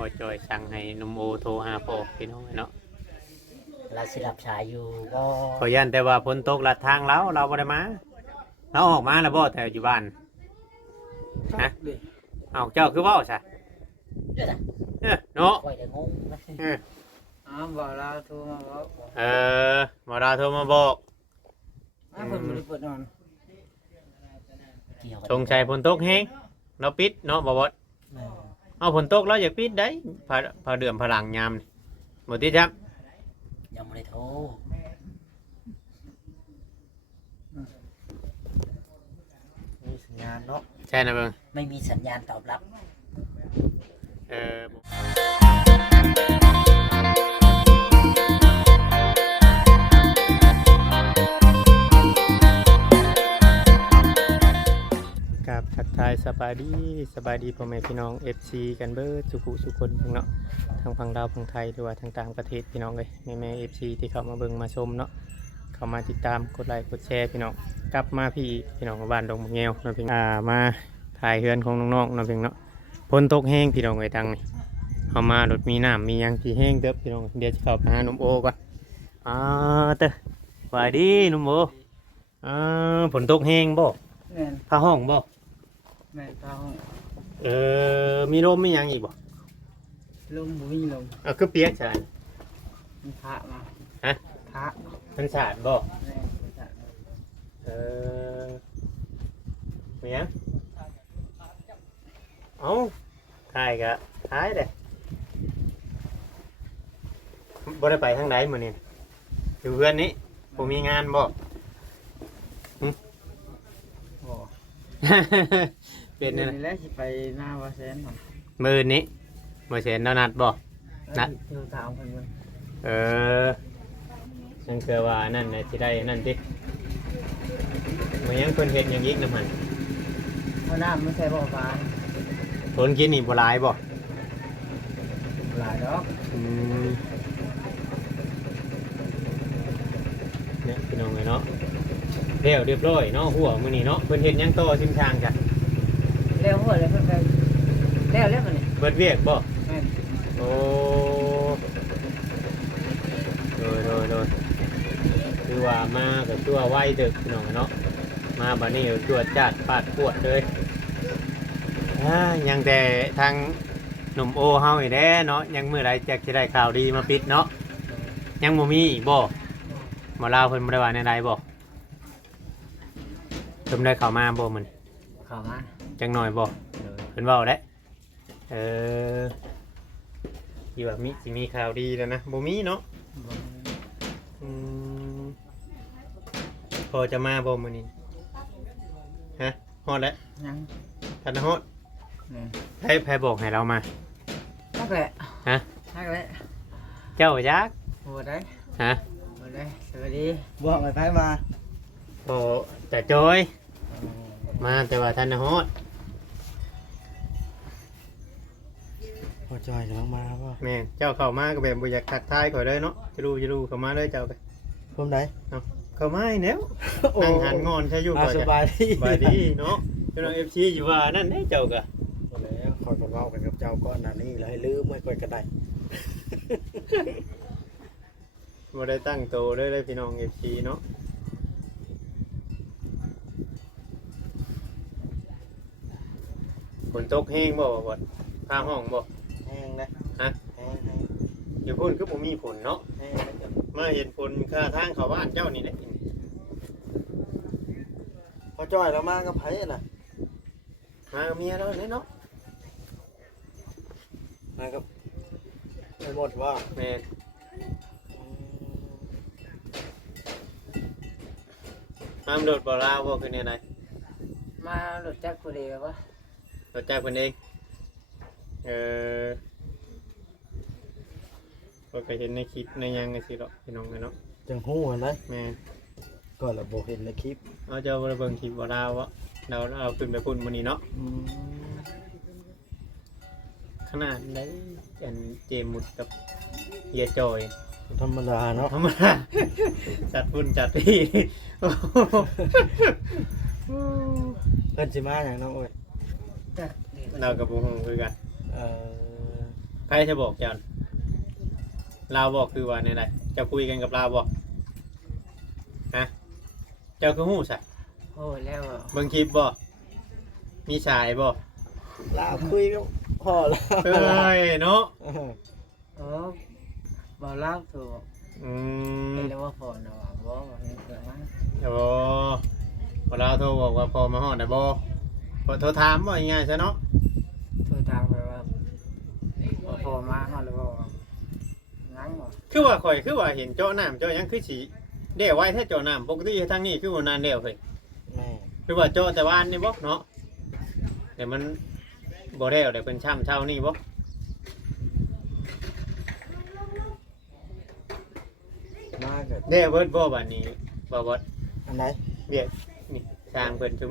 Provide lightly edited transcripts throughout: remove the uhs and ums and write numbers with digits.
บ่จอยสั่งให้นมโอโทรหาพ่อพี่น้องเนาะ เราสิรับสายอยู่ก็ ขอยันแต่ว่าฝนตกลัดทางเราบ่ได้มาเราออกมาแล้วบ่แต่อยู่บ้านฮะเอาเจ้าคือเว้าซะ เด้อจ้ะ เนาะ ค่อยได้งงนะ บอกเราโทรมาบอก หมอดาวโทรมาบอก เพิ่นบ่ได้เปิดนอน เกี่ยวกั สงสัยฝนตกแฮงเราปิดเนาะบ่บ่ แม่ เอาฝนตกเราอย่าปิดได้พาเดือมพลังยามนี่บ่ติดครับ ยังไม่ได้โทรมีสัญญาณเนาะ ใช่นะเบิ่ง ไม่มีสัญญาณตอบรับ เออกับทักทายสบายดีพ่อแม่พี่น้อง FC กันเบิดสุขุสุคนเนาะทางฝั่งลาวฝั่งไทยหรือว่าทางต่างประเทศพี่น้องเลยแม่ FC ที่เข้ามาเบิ่งมาชมเนาะเข้ามาติดตามกดไลค์กดแชร์พี่น้องกลับมาพี่น้องบ้านดงมะเงวเนาะพี่มาถ่ายเฮือนของน้องๆเนาะพี่เนาะฝนตกแห้งพี่น้องเอ้ยตังนี่เอามารถมีน้ำมีหยังที่แห้งเด้อพี่น้องเดี๋ยวจะเข้าไปหานมโอก่อนเต้อสวัสดีนมโอฝนตกแห้งบ่ แม่น ผ้าห้องบ่ แม่นทาง มีลมมีหยังอีกบ่ ลมบ่มีลม คือเปียกใช่ มันพระมา ฮะ พระ มันสาดบ่ แม่นพระ มีหยังเอ้าถ่ายกะถ่ายเด้บ่ได้ไปทางใดมื้อนี้อยู่เพื่อนนี้บ่มีงานบ่ บ่ เป็นนั่น นี่แหละสิไปหน้าว่าแสนน่ะ มื้อนี้บ่เห็นแล้วนัดบ่ นัด โทรถามเพิ่นว่า นั่นคือว่านั่นน่ะสิได้นั่นติมันยังเพิ่นเฮ็ดหยังอีกนำหั่น เอาน้ำไม่ใช่บ่ฟ้า ฝนกินนี่บ่หลายบ่ หลายดอก เนี่ยพี่น้องเนาะเรียบร้อยเนาะหัวมื้อนี้เนาะเพิ่นเฮ็ดหยังต่อชิมทางจ้ะ แล้วหัวเลยเพิ่นไปแล้วมันนี่ เบิดเวียกบ่ แม่น โอ้โดยคือว่ามาก็ตัวไวเด้อพี่น้องเนาะมาบัดนี้ก็ตัวจัดปาดปวดเลยยังแต่ทางหนุ่มโอเฮาอีกแด้เนาะยังมื้อใดจะสิได้ข่าวดีมาปิดเนาะยังบ่มีอีกบ่หมอลาวเพิ่นบ่ได้ว่าแนวใดบ่เพิ่นได้เข้ามาบ่มื้อนี้ เข้ามา จังหน่อยบ่ เลย เพิ่นเว้าแล้วที่ว่าสิมีข่าวดีแล้วนะบ่มีเนาะ บ่ อืมพอจะมาบ่มื้อนี้ฮะฮอดแล้ว ยัง ทันฮอด แม่น ไผบอกให้เรามา ฮักแหละ ฮะ ฮักแหละ เจ้ายักษ์ บ่ได้ ฮะ บ่ได้สวัสดีบอกไปไปมา โอ้แต่จอย มาแต่ว่าทันฮอด พอจอยกำลังมาป่ะ แม่นเจ้าเข้ามาก็แบบบ่อยากทักทายข่อยเลยเนาะจะรู้เข้ามาเลยเจ้าก็ ผมได้ เข้ามาให้แนวนั่งหันงอนใช่อยู่ข่อย ส ก็ บายดี สบายดีเนาะพี่น้อง FC อยู่ว่านั่นเด้เจ้าก็ แล้วคอยกันเว้ากันกับเจ้าก้อนหน้านี้แล้วให้ลืมไม่ค่อยกระได บ่ได้ตั้งโตเลยพี่น้อง FC เนาะฝนตกแห้งบ่บ่พาห้องบ่ แห้งนะ ฮะ แห้งแห้ง อยู่พุ่นคือบ่มีฝนเนาะ แห้งนะจ๊ะ มาเห็นฝนค่าทางเข้าบ้านเจ้านี่แหละ พอจอยแล้วมากับไผน่ะ มากับเมียเราเนี่ยเนาะ มากับไปหมดว่า แม่ห้ามโดดบ่ลาวบ่คือเนี่ยได มาหลุดจากผู้เดียววะ รถจักรเพิ่นเองก็เคยเห็นในคลิปในหยังจังซี่ดอกพี่น้องเนาะ จังหู้นะ แม่ ก็ระบบเห็นในคลิป เอาเจ้าบ่ได้เบิ่งคลิปบ่ลาวบ่เราเอาขึ้นไปพุ่นมื้อนี้เนาะขนาดได้อันเจมุดกับเฮียจอย ธรรมดาเนาะ ธรรมดาจัดพุ่นจัดที่ เพิ่นสิมาอย่างน้องโอ้ย เรากับบุ้งคือกัน เอ่อ ใครจะบอกเจ้าลาวบอกคือว่าในไรจะคุยกันกับลาวบอกฮะเจ้าคือหู้ใช่ โอ้แล้วอะ เบิ่งคลิปบ่มีสายบ่ ลาคุยกับพ่อแล้ว เอ้ยเนาะ โอ้บ่เล่าถูก อืม เห็นแล้วว่าพอนะว่าบ่ว่าเห็นเกิดมา โอ้พอเราโทรบอกว่าพอมาฮอดได้บ่พอโทรถามบ่ง่ายๆซะเนาะ โทรตามไปว่าพอมาเฮาเลยบ่งั้งบ่ คือว่าข่อยคือว่าเห็นเจาะน้ำเจาะหยังคือสิเด้ไว้แท้เจาะน้ำปกติทางนี้คือบ่นานเด้วเฮ้ย แม่ คือว่าเจาะแต่ว่านนี่บ่เนาะแต่มันบ่แล้วได้เป็นช่ำเช่านี่บ่ มาเกิด เด้เบิดบ่บัดนี้บ่บ่ อันไหน เวียกนี่สร้างเพิ่นชุม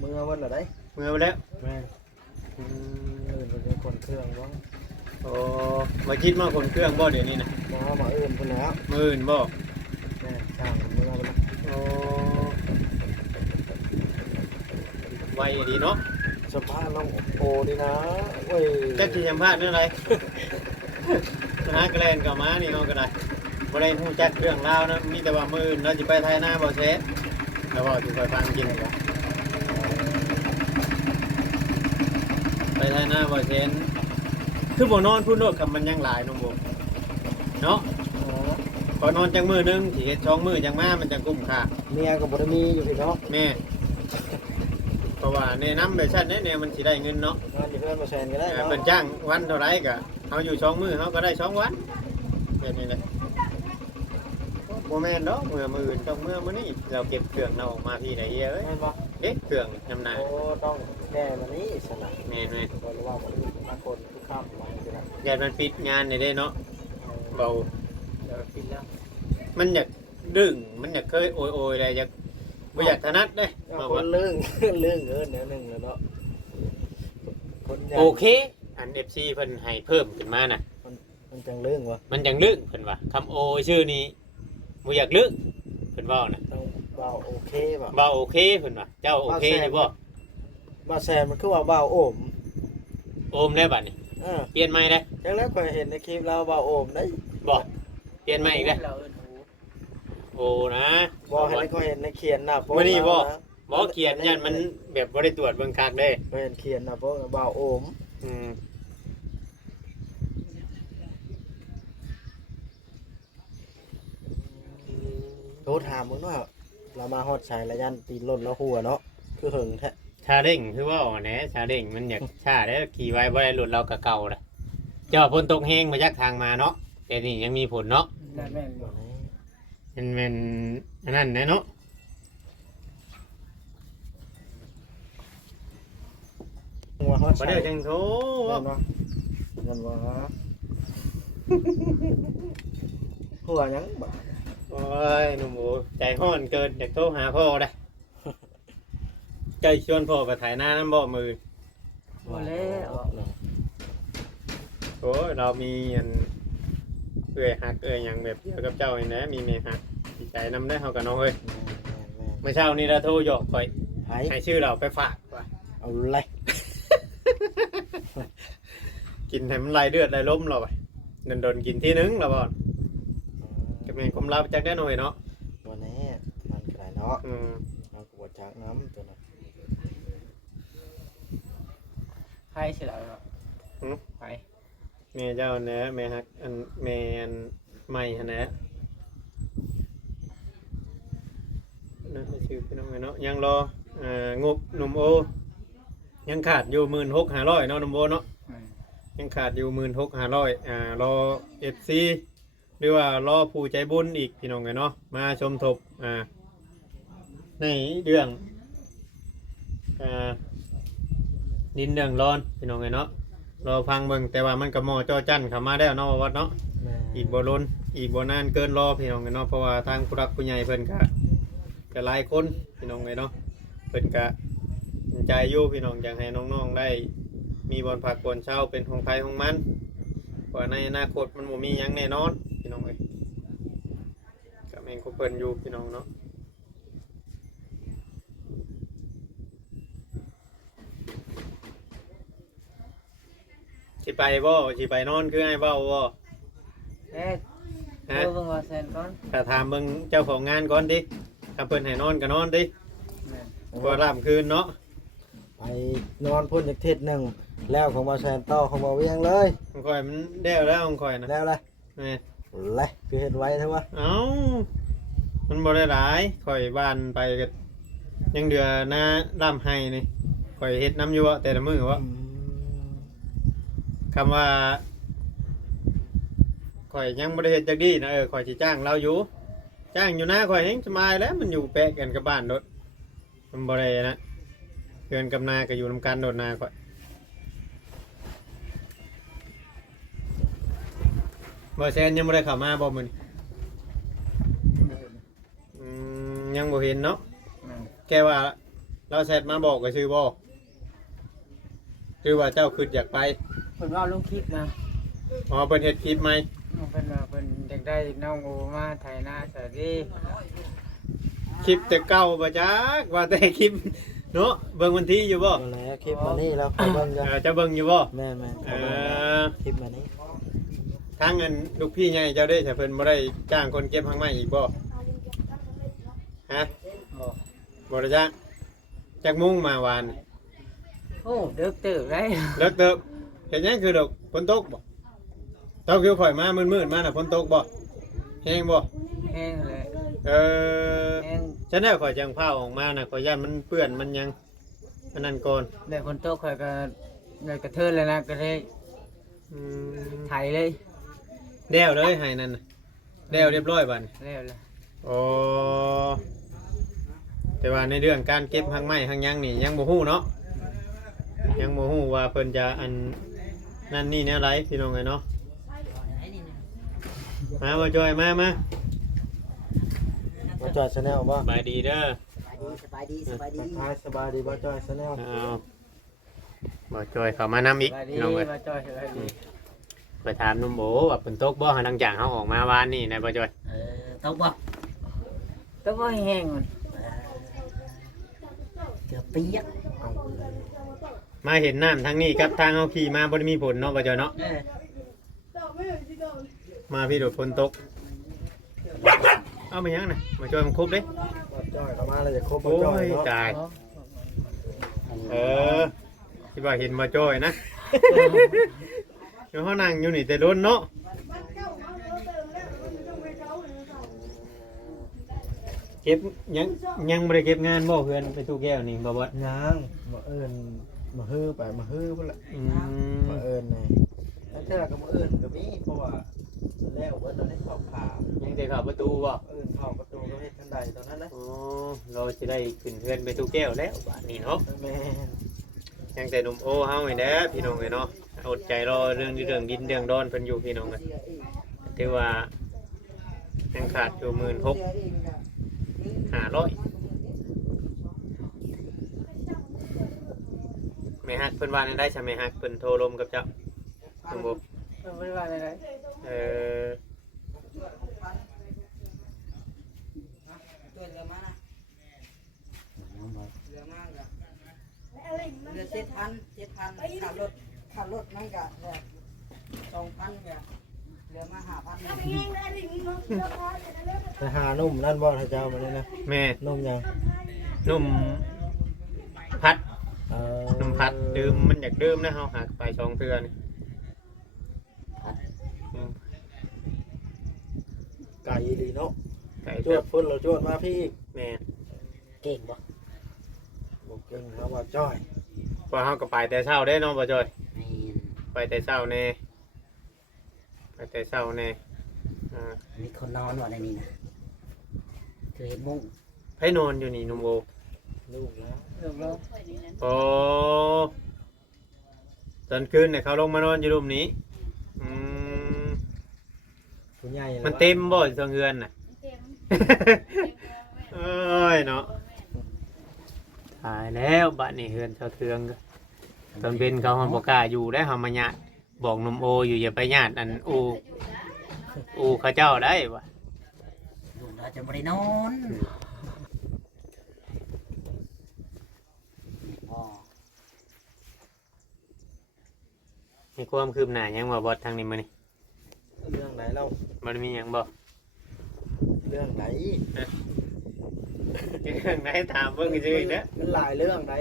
มือวันละได้ เมื่อไปแล้ว แม่ อืม อื่นเป็นคนเครื่องบ้าง โอ้มาคิดมาคนเครื่องบ่เดี๋ยวนี้นะ มาอื่นคนแล้ว มื้ออื่นบ่ แม่ช่างมือวันละ โอ้ไวดีเนาะ สภาพน้องโอดีนะเว้ย จักสิสัมภาษณ์เรื่องอะไร หาแกลนกับม้านี่เอาก็ได้บ่ได้ฮู้จักเรื่องราวนะมีแต่ว่ามื้ออื่นเราสิไปไทยนาบ่เซแล้วบ่สิไปฟังกินกัน ไปไทยหน้าบ่เชนคือบ่นอนพูดโนดกับมันยังหลายน้องบ่เนาะพอนอนจังมือนึงสิเฮ็ด2มื้อจังมามันจังคุ้มค่า เมียกับบรมีอยู่พี่เนาะ แม่เพราะว่าแนะนำแบบชั้นแน่ๆมันสิได้เงินเนาะ งานอยู่เพื่อนมาแซนก็ได้เนาะ เพิ่นจ้างวันเท่าไหร่ก็เฮาอยู่2มื้อเฮาก็ได้2วันแบบนี้แหละบ่แม่นดอกมื้ออื่นต้องมื้อนี้เราเก็บเครื่องเราออกมาพี่ได้เยอะเอ้ย แม่นบ่ เด็กเครื่องน้ำหนัก โอ้ต้องแก้มานี้สนะ แม่น ก็รู้ว่ามันมาคนทุกข้ามมาอยู่นะ ๆอย่ามันปิดงานนี่เด้เนาะเบา เดี๋ยวปิดแล้ว มันอยากดึงมันอยากเคยโอยอะไรอยากบ่อยากถนัดเด้ คนเรื่องเรื่องเงินเนี่ยหนึ่งเลยเนาะคน โอเค อัน FC เพิ่นให้เพิ่มขึ้นมาน่ะ มันจังเรื่องวะ มันยังลึกเพิ่นว่าคำโอชื่อนี้บ่อยากลึกเพิ่นเว้าน่ะ ต้องเบาโอเคป่ะ เว้าโอเคเพิ่นว่าเจ้าโอเคอยู่บ่ บาแซนมันคือว่าเบาโอม โอมได้บัดนี้เปลี่ยนใหม่ได้ จังแล้วเคยเห็นในคลิปเราเบาโอมได้ บ่เปลี่ยนใหม่อีกได้ เราเอิ้นหู โอ้นะ บอกให้เขาเห็นในเขียนหน้าโป๊ะ มื้อนี้บ่บ่เขียนยันมันแบบบ่ได้ตรวจเบิ่งคักเด้ เขาเห็นเขียนหน้าโป๊ะเบาโอม อืม โทรถามมึงว่าเรามาฮอดชายระยันตีนล่นแล้วหัวเนาะคือหึงแท้ ชาเด้งคือว่าอ๋อแหน่ชาเด้งมันอยากชาแล้วขี่ไว้บ่ได้หลุดเราก็เก่าล่ะเจ้าฝนตกแห้งมาจากทางมาเนาะแต่นี่ยังมีผลเนาะ ได้แม่นบ่ มันเป็นอันนั้นแน่เนาะ หัวฮอด บ่ ชาย ได้จังโถ เงินวะเงินวะหัวยังบ่ โอ้ยหนุ่มโอใจห้อนเกินอยากโทรหาพ่อได้ใจชวนพ่อไปถ่ายหน้าน้ำบ่มือ บ่แล้ว โอ้ยเรามีอันเอื้อยหักเอื้อยหยังแบบเดียวกับเจ้านี่นะมีเมหักดีใจนำได้เฮากับน้องเอ้ยเมื่อเช้านี้เราโทรหยอกข่อย ไผ ให้ชื่อเราไปฝากว่ะ เอาเลย กินให้มันไหลเลือดไหลล้มเราไปโดนๆกินที่นึงเราบ่จะเป็นความลับจากได้หน่อยเนาะ วันนี้มันกระไรเนาะ อืม เอากวดจากน้ำตัวนั้น ใครสิเราเนาะไป แม่เจ้าเนะแม่ฮักอันแม่อันใหม่หั่นนะนั่นไม่ชื่อพี่น้องไงเนาะยังรองบหนุ่มโอยังขาดอยู่16,500เนาะหนุ่มโอเนาะ อืม ยังขาดอยู่16,500รอ FC หรือว่ารอผู้ใจบุญอีกพี่น้องไงเนาะมาชมทบในเรื่องดินเรื่องร้อนพี่น้องไงเนาะรอฟังเบิ่งแต่ว่ามันก็หมอจอจันเข้ามาแล้วเนาะวัดเนาะอีกบ่ล้นอีกบ่นานเกินรอพี่น้องไงเนาะเพราะว่าทางผู้รักผู้ใหญ่เพิ่นก็หลายคนพี่น้องไงเนาะเพิ่นก็ใจอยู่พี่น้องอยากให้น้องๆได้มีบอนพักบอนเช่าเป็นของไทยของมันเพราะในอนาคตมันบ่มีหยังแน่นอนพี่น้องเอ้ยก็แม่นก็เพิ่นอยู่พี่น้องเนาะโอเค สิไปบ่สิไปนอนคือไอ้เว้าบ่ เอ๊ะ ฮะ เบิ่งว่าแซนก่อน ถ้าถามเบิ่งเจ้าของงานก่อนดิถ้าเพิ่นให้นอนก็นอนดิ แม่น บ่รับคืนเนาะ ไปนอนพุ่นจากทิศหนึ่งแล้วของบาแซนต่อของบาเวียงเลย ของข่อยมันแด้วแล้วของข่อยนะ แล้วเลย แม่น เลยคือเห็นไว้เท่าว่า เอ้ามันบ่ได้หลายข่อยบ้านไปก็ยังเดือหน้าล่ำให้นี่ข่อยเฮ็ดน้ำอยู่บ่แต่ละมื้อบ่คำว่าข่อยยังบ่ได้เฮ็ดจักดีนะข่อยสิจ้างเราอยู่จ้างอยู่หน้าข่อยแฮงสบายแล้วมันอยู่แปะกันกับบ้านโดดมันบ่ได้นะเพื่อนกับนาก็อยู่นำกันโดดนาข่อยบ่แซนยังบ่ได้เข้ามาบ่มื้อนี้ยังบ่เห็นเนาะ แม่น แค่ว่าเราแชทมาบอกก็ชื่อบ่คือว่าเจ้าคืออยากไป เพิ่นว่าลงคลิปนะ อ๋อเพิ่นเฮ็ดคลิปไหม เพิ่นว่าเพิ่นอยากได้น้องโอมาไถนาสวัสดี คลิปแต่เก่าบ่จักว่าแต่คลิปเนาะเบิ่งวันที่อยู่บ่ มาแล้วคลิปมานี่แล้วไปเบิ่งกัน จะเบิ่งอยู่บ่ แม่แม่ เออ คลิปมานี่ ทางเงินลูกพี่ใหญ่เจ้าได้แต่เพิ่นบ่ได้จ้างคนเก็บหางไม้อีกบ่ฮะ บ่ บ่ได้จ้างจักมุ่งมาวาน โอ้เด็กตื่นได้ เลิกเติบเห็นหยังคือดอกฝนตกบ่ตอนคือข่อยมามืดๆมาน่ะฝนตกบ่แฮงบ่ แห้งเลย เออ แห้ง ฉันได้ข่อยจังผ้าออกมาน่ะข่อยย่านมันเปื้อนมันยังอันนั้นก่อน ได้คนโตข่อยก็ได้กระเทินเลยนะก็เลย อืม ไถเลย แด้วเลยให้นั่นน่ะแด้วเรียบร้อยบัดนี้ แล้วเลย โอ้แต่ว่าในเรื่องการเก็บหางไม้หางหยังนี่ยังบ่ฮู้เนาะยังบ่ฮู้ว่าเพิ่นจะอันนั่นนี่แนวไรพี่น้องไงเนาะมาบ่จอยมา มาจอยชาแนลบ่ บายดีเด้อ สบายดีสบายดี ทักทายสบายดีบ่จอยชาแนล เอาบ่จอยเข้ามานำอีก สวัสดี พี่น้องเอ้ย มาจอยสวัสดี ไปถามหนุ่มโบว่าฝนตกบ่หลังจากเฮาออกมาวานนี่นะบ่จอย ตกบ่ ต้องว่าแห้งมัน เกือบเปียก เอา มาเห็นน้ำทางนี้กับทางเฮาขี่มาบ่ได้มีผลเนาะบ่จอยเนาะมาพี่โดดฝนตกเอามายังน่ะมาจอยมันครบเด้ บ่จอยเข้ามาเลยจะครบบ่ โอ้ จอย ย เนาะ ตายเออที่ว่าเห็นบ่จอยนะเดี๋ยวเฮานั่งอยู่นี่แต่โดนเนาะเก็บยังบ่ได้เก็บงานบ่เพื่อนไปตู้แก้วนี่บ่บ่ ยังมาเอิ้นมาฮื้อไปมาฮื้อพุ่นละ อื มาเอิญไงแล้วเธอก็มาเอิญก็มีเพราะว่าแล้วเบิดเราได้ขอบขา ยังได้เข้าประตูบ่ เอิญเข้าประตูก็เฮ็ดทันใดตอนนั้นนะ อ๋อเราสิได้ขึ้นเพื่อนไปตู้แก้วแล้วบัดนี้เนาะ แม่น ยังแต่หนุ่มโอเฮาไอ้เด้อพี่น้องเอ้ยเนาะอดใจรอเรื่องดินเรื่องดอนเพิ่นอยู่พี่น้องเอ้ยถือว่ายังขาดอยู่16,500แม่ฮักเพิ่นว่าได้ใช่ไหมฮักเพิ่นโทรลมกับเจ้าหนุ่มโอ ไม่ว่าอะไร เออ เดือน7,000ขับรถนั่นก็แบบ2,000ก็เหลือมา5,000 ไปหานุ่มนั่นบ่ถ้าเจ้ามาเลยนะ แม่ นุ่มยัง หนุ่มพัด เออ หนุ่มพัดดื่มมันอยากดื่มนะเฮาหักไป2เทื่อนี่อืม ไก่ดีเนาะ ไก่ จ เติ วด บ พุ่นเราจวดมาพี่อีก แม่ เก่งบ่ บ่เก่งแล้วว่าจ้อย พอเฮาก็ไปแต่เช้าได้เนาะบ่จอย แม่น ไปแต่เช้าแน่ไปแต่เช้าแน่อ่า มีคนนอนว่ะในนี้นะคือเห็นมุ้ง ไผนอนอยู่นี่หนุ่มโบ ลูกแล้ว ลูกแล้ว โอ้ตอนคืนเนี่ยเขาลงมานอนอยู่รูมนี้อืม ผู้ใหญ่ มันเต็มบ่อยู่ตรงเรือนน่ะ เอ้ยเนาะตายแล้วบ้านนี้เฮือนชาวเทืองก็ตอนเป็นเขาฮอนบ่กล้าอยู่ได้เฮามาญาติบอกหนุ่มโออยู่อย่าไปญาติอันอูเขาเจ้าได้วะ ลูกเราจะบ่ได้นอนอ๋อ มีความคืบหน้าหยังบ่บอสทางนี้มื้อนี้ เรื่องไหนเล่า มันมีหยังบ่ เรื่องไหน เรื่องไหนถามเบิ่งซื่อๆเด้อ มันหลายเรื่องไหน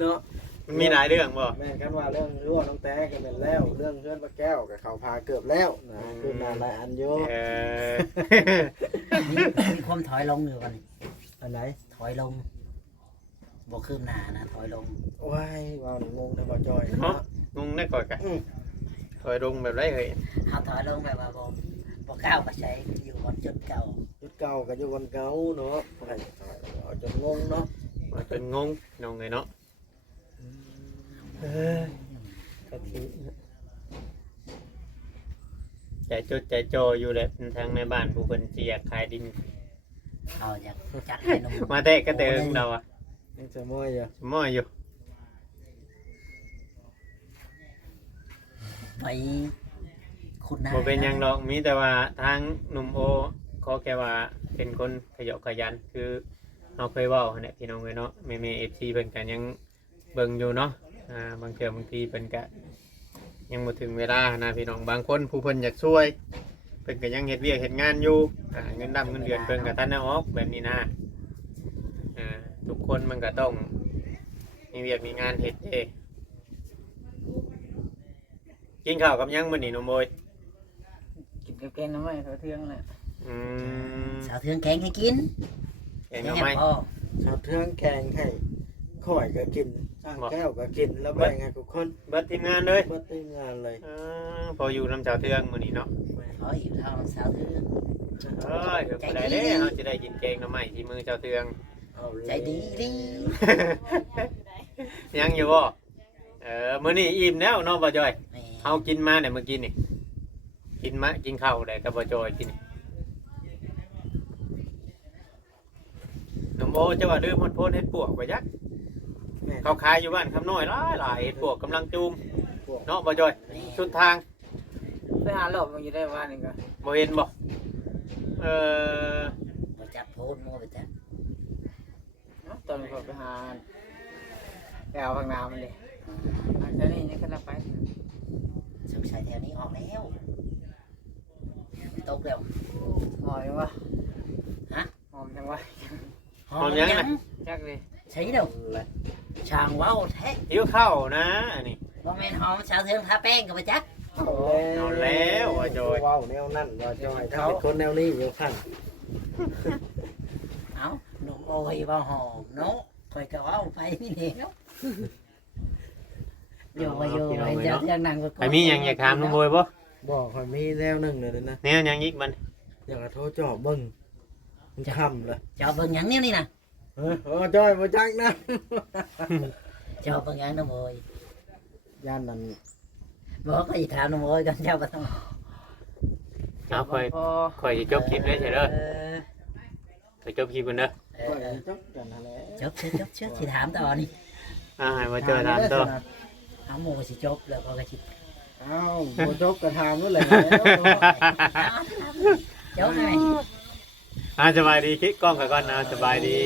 เนาะ มันมีหลายเรื่องบ่ แม่นกันว่าเรื่องรั่วน้องแต้กันเป็นแล้ว เรื่องเพื่อนป้าแก้วกับเขาพาเกือบแล้วนะคือนานหลายอันอยู่ เออ มีความถอยลงอยู่กัน อันไหน ถอยลงบ่คืบหน้านะถอยลง ว้ายว้าวนี่งงได้บ่จอยเนาะ งงได้ก่อยกะถอยลงแบบไรเฮ้ย เขาถอยลงแบบว่าบ่ก้าวไปใช้อยู่บนจุดเก่า จุดเก่าก็อยู่บนเก่าเนาะไปเอาจนงงเนาะ มันเป็นงงน้องไงเนาะกะทิใจจดใจจ่ออยู่แหละทางในบ้านผู้เพิ่นสิอยากขายดิน เขาอยากจัดให้นม มาแตะกระเติงเราอ่ะ ยังจะม้อยอยู่ ม้อยอยู่ ไปขุดนา บ่เป็นหยังดอกมีแต่ว่าทางหนุ่มโอขอแค่ว่าเป็นคนขยันขยันคือเราเคยเว้าหั่นแหละพี่น้องเอ้ยเนาะแม่ๆ FC เพิ่นก็ยังเบิ่งอยู่เนาะบางเทื่อบางทีเพิ่นก็ยังบ่ถึงเวลานะพี่น้องบางคนผู้เพิ่นอยากช่วยเพิ่นก็ยังเฮ็ดเวียกเฮ็ดงานอยู่เงินดำเงินเดือนเพิ่นก็ทันได้ออกแบบนี้นะทุกคนมันก็ต้องมีเวียกมีงานเฮ็ดเองกินข้าวกับหยังมื้อนี้หนุ่มโอย กินกับแกงน้ำไม้เขาเทืองแหละ อืม สาวเทืองแกงให้กิน แกงหน่อไม้ พ่อ ชาวเทืองแกงให้ข่อยก็กินสร้างแก้วก็กินแล้วแบ่งให้ทุกคน เบิดทีมงานเลย เบิดได้งานเลย พออยู่น้ำเจ้าเทืองมื้อนี้เนาะ ขออยู่เท่าสาวเทือง เอ้ยเดี๋ยวได้เด้เฮาจะได้กินแกงหน่อไม้ที่มือเจ้าเทือง เอาเลย ใจดีดี ยังอยู่บ่มื้อนี้อิ่มแล้วเนาะบ่จอย แม่ เฮากินมาเนี่ยเมื่อกี้นี่กินข้าวได้กับบ่จอยกินน้องโอจะว่าลืมฮอดโพดเฮ็ดปวกบ่ยัก แม่ เขาขายอยู่บ้านคำน้อยหลายเฮ็ดปวกกำลังจูมเนาะบ่จอย แม่ สุดทาง ไปหาหลบมันอยู่ได้ว่านี่ก็ บ่เห็นบ่เออ บ่จับโพดโมไปจับ ตอนผมไปหาไปเอาข้างน้ำมันเลยอันนี้ยังขึ้นไป สงสัยแถวนี้ออกแล้วตกแล้ว หอยวะ ฮะ หอมจังวะ หอมยัง จักเลย ใช่เด้อช่างว้าวแท้ หิวข้าวนะอันนี้ บ่แม่นหอมสาวเทืองทาแป้งก็บ่จัก เอาแล้วว่าจอย ว้าวแนวนั่นว่าจอยถ้าเป็นคนแนวนี้อยู่ข้าง เอ้าหนุ่มโอ้ยบ่หอมเนาะค่อยก็เอาไปนี่แหละเนาะอยู่ว่าอยู่ไอ้เจ้าอย่างนั่งก็ ไอ้มีหยังอยากถามน้องโบยบ่ บอกให้มีแนวหนึ่งเลยนะ แนวหยังอีกมัน อยากจะโทรจอบเบิ่งมันค่ำเลย เจ้าเบิ่งหยังนี่น่ะ โอ้จอยมาจักนะ เจ้าเบิ่งหยังน้ำโอย ย่านนั้น บ่ก็สิถามน้ำโอยกันเจ้าบ่ต้อง เอาค่อยสิจบคลิปเลยเถอะเด้อค่อยจบคลิปกันเด้อ ก็จบกันนั่นแหละ จบสิถามต่อนี่ ให้มาเจอถามต่อ เอาหมู่ก็สิจบแล้วก็สิ อ้าวโมจบกระทำนู่นเลย จบไหม สบายดีคลิกกล้องกันก่อนนะสบายดี